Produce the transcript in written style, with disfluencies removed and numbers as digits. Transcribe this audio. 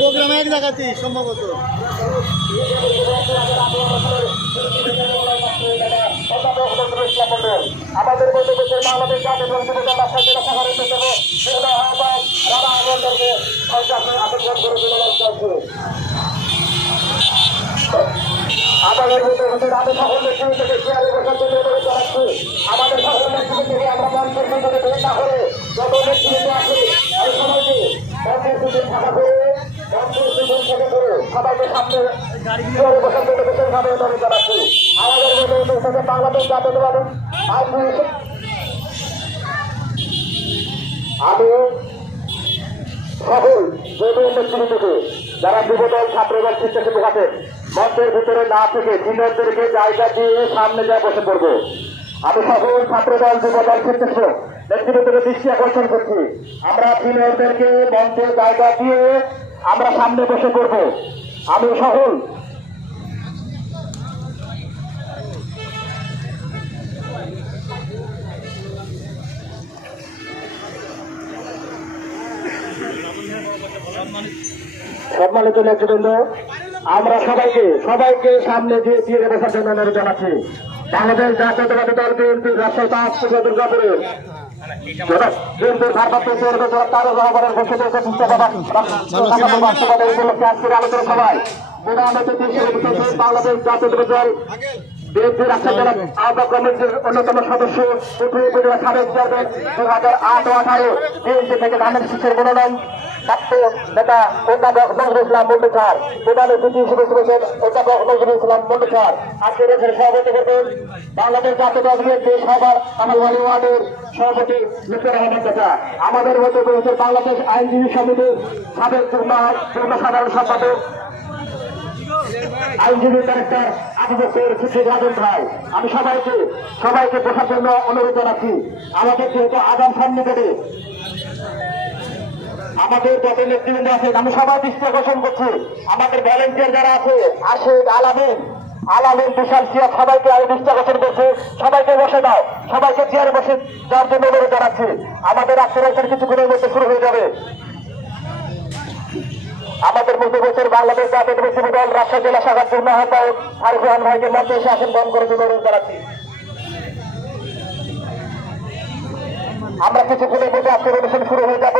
Programme এক জায়গাতেই সম্ভবত। আমাদের মধ্যে দেশের বাংলাদেশ জাতীয় শহরের আমাদের মধ্যে আমি সকলের শুরু থেকে চেয়ারে বসার জন্য অনুরোধ জানাচ্ছি। আমাদের সকলের শুরু থেকে আমরা মঞ্চের ভিতরে বের না করে যত নেতৃত্ব আছে আমি সবাইকে মঞ্চের ভিতরে থাকা করে মঞ্চের ভিতরে থেকে করে সবাইকে সামনে চেয়ারে বসার জন্য বিশেষভাবে অনুরোধ জানাচ্ছি। আমাদের মধ্যে দেশের বাংলাদেশ জাতীয়তাবাদী আমি সকল জৈব নেতৃত্বকে যারা যুবদল ছাত্রদল স্বেচ্ছাসেবক আছেন মঞ্চের ভিতরে না থেকে সিনিয়রদেরকে জায়গা দিয়ে সামনে যায় বসে পড়বো। আমি সকল ছাত্রদল যুবদল স্বেচ্ছাসেবক নেতৃত্বকে দৃষ্টি আকর্ষণ করছি। আমরা সিনিয়রদেরকে মঞ্চে জায়গা দিয়ে আমরা সামনে বসে পড়বো। আমি সকল সম্মানিত নেতৃবৃন্দ আমরা সবাইকে সামনে দিয়ে চেয়ারে বসার জন্য অনুরোধ জানাচ্ছি। বাংলাদেশ জাতীয়তাবাদী দল বিএনপির রাষ্ট্রীয় পূজা দুর্গাপুরের বিএনপির ভারপ্রাপ্ত চেয়ারম্যান তারেক রহমানের ঘোষিত উপলক্ষে আজকের আলোচনা সভায় বাংলাদেশ জাতীয়তাবাদী দল বিএনপির রাষ্ট্রীয় আহ্বায়ক কমিটির অন্যতম সদস্য উপজেলা সাবেক চেয়ারম্যান 2008-18 বিএনপি থেকে ধানের শীষের মনোনয়ন প্রাপ্ত নেতা অধ্যাপক নজরুল ইসলাম মন্ডু স্যার, প্রধানের দ্বিতীয় সদস্য রয়েছেন অধ্যাপক নজরুল ইসলাম মন্ডু স্যার। আজকের এখানে সভাপতি করবেন বাংলাদেশ জাতীয়তাবাদী বিএনপি সভার আমাদের ওয়ার্ডের সভাপতি লুৎফর রহমান চাচা। আমাদের মধ্যে রয়েছে বাংলাদেশ আইনজীবী সমিতির সাবেক যুগ্ম সাধারণ সম্পাদক আইনজীবী ডাইরেক্টর আবু বকর সিদ্দিক রাজন ভাই। আমি সবাইকে বসার জন্য অনুরোধ জানাচ্ছি। আমাদের যেহেতু আগাম সন্নিকটে আমাদের যত নেতৃবৃন্দ আছেন আমি সবাই দৃষ্টি আকর্ষণ করছি। আমাদের ভলেন্টিয়ার যারা আছে আশিক আলামিন বিশাল সিয়াদ সবাইকে আমি দৃষ্টি আকর্ষণ করছি। সবাইকে বসে দাও, সবাইকে চেয়ারে বসে যাওয়ার জন্য অনুরোধ জানাচ্ছি। আমাদের আজকের কিছুক্ষণের মধ্যে শুরু হয়ে যাবে। আমাদের মধ্যে বছর বাংলাদেশ জাতীয়তাবাদী দল রাজশাহী জেলা শাখার যুগ্ম আহ্বায়ক ফারুক রহমান ভাইকে মঞ্চে এসে আসন গ্রহণ করার জন্য অনুরোধ জানাচ্ছি। আমরা কিছুক্ষণের মধ্যে আজকের অনুষ্ঠান শুরু হয়ে যাবে।